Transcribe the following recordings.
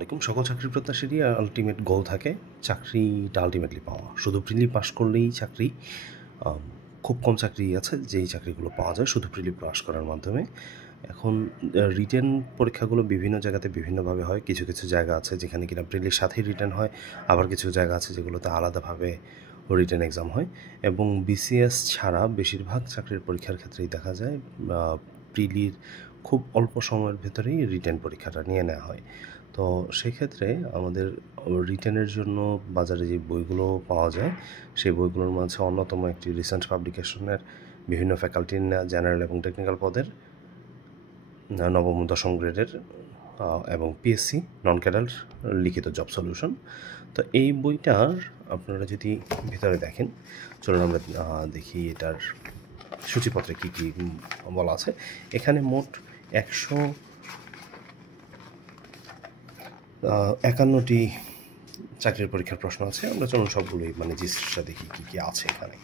এরকম সকল চাকরি প্রত্যাশীরই আল্টিমেট গোল থাকে চাকরিটা আল্টিমেটলি পাওয়া। শুধু প্রিলি পাস করলেই চাকরি, খুব কম চাকরি আছে যেই চাকরিগুলো পাওয়া যায় শুধু প্রিলি পাস করার মাধ্যমে। এখন রিটেন পরীক্ষাগুলো বিভিন্ন জায়গাতে বিভিন্নভাবে হয়। কিছু কিছু জায়গা আছে যেখানে কিনা প্রিলির সাথেই রিটেন হয়, আবার কিছু জায়গা আছে যেগুলোতে আলাদাভাবে রিটেন এক্সাম হয়। এবং বিসিএস ছাড়া বেশিরভাগ চাকরির পরীক্ষার ক্ষেত্রেই দেখা যায় প্রিলির খুব অল্প সময়ের ভেতরেই রিটেন পরীক্ষাটা নিয়ে নেওয়া হয়। তো সেক্ষেত্রে আমাদের রিটেনের জন্য বাজারে যে বইগুলো পাওয়া যায় সেই বইগুলোর মাঝে অন্যতম একটি রিসেন্ট পাবলিকেশনের বিভিন্ন ফ্যাকাল্টির জেনারেল এবং টেকনিক্যাল পদের নবম দশম গ্রেডের এবং পিএসসি নন ক্যাডার লিখিত জব সলিউশন। তো এই বইটার আপনারা যদি ভিতরে দেখেন, চলুন আমরা দেখি এটার সূচিপত্রে কী কী বলা আছে। এখানে মোট 151টি চাকরির পরীক্ষার প্রশ্ন আছে। আমরা চলুন সবগুলোই জিনিসটা দেখি কী কী আছে এখানে।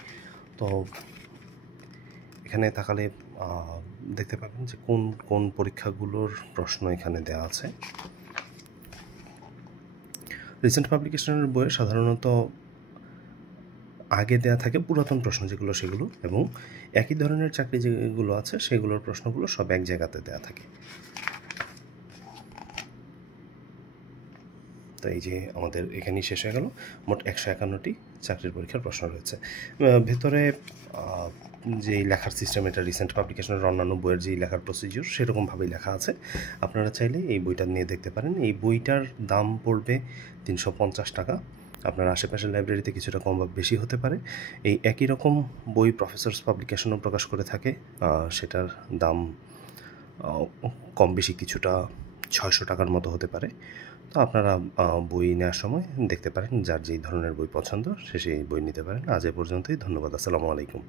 তো এখানে তাকালে দেখতে পাবেন যে কোন কোন পরীক্ষাগুলোর প্রশ্ন এখানে দেওয়া আছে। রিসেন্ট পাবলিকেশনের বইয়ে সাধারণত আগে দেওয়া থাকে পুরাতন প্রশ্ন যেগুলো সেগুলো, এবং একই ধরনের চাকরি যেগুলো আছে সেগুলোর প্রশ্নগুলো সব এক জায়গাতে দেওয়া থাকে। তো এই যে আমাদের এখানেই শেষ হয়ে গেল। মোট 151টি চাকরির পরীক্ষার প্রশ্ন রয়েছে। ভেতরে যেই লেখার সিস্টেম, এটা রিসেন্ট পাবলিকেশনের অন্যান্য বইয়ের যেই লেখার প্রসিডিউর সেরকমভাবেই লেখা আছে। আপনারা চাইলে এই বইটা নিয়ে দেখতে পারেন। এই বইটার দাম পড়বে 350 টাকা। আপনার আশেপাশের লাইব্রেরিতে কিছুটা কম বা বেশি হতে পারে। এই একই রকম বই প্রফেসরস পাবলিকেশনও প্রকাশ করে থাকে, সেটার দাম কম বেশি কিছুটা 600 টাকার মতো হতে পারে। তো আপনারা বই নেওয়ার সময় দেখতে পারেন যার যেই ধরনের বই পছন্দ সে সেই বই নিতে পারেন। আজ এ পর্যন্তই। ধন্যবাদ। আসসালামু আলাইকুম।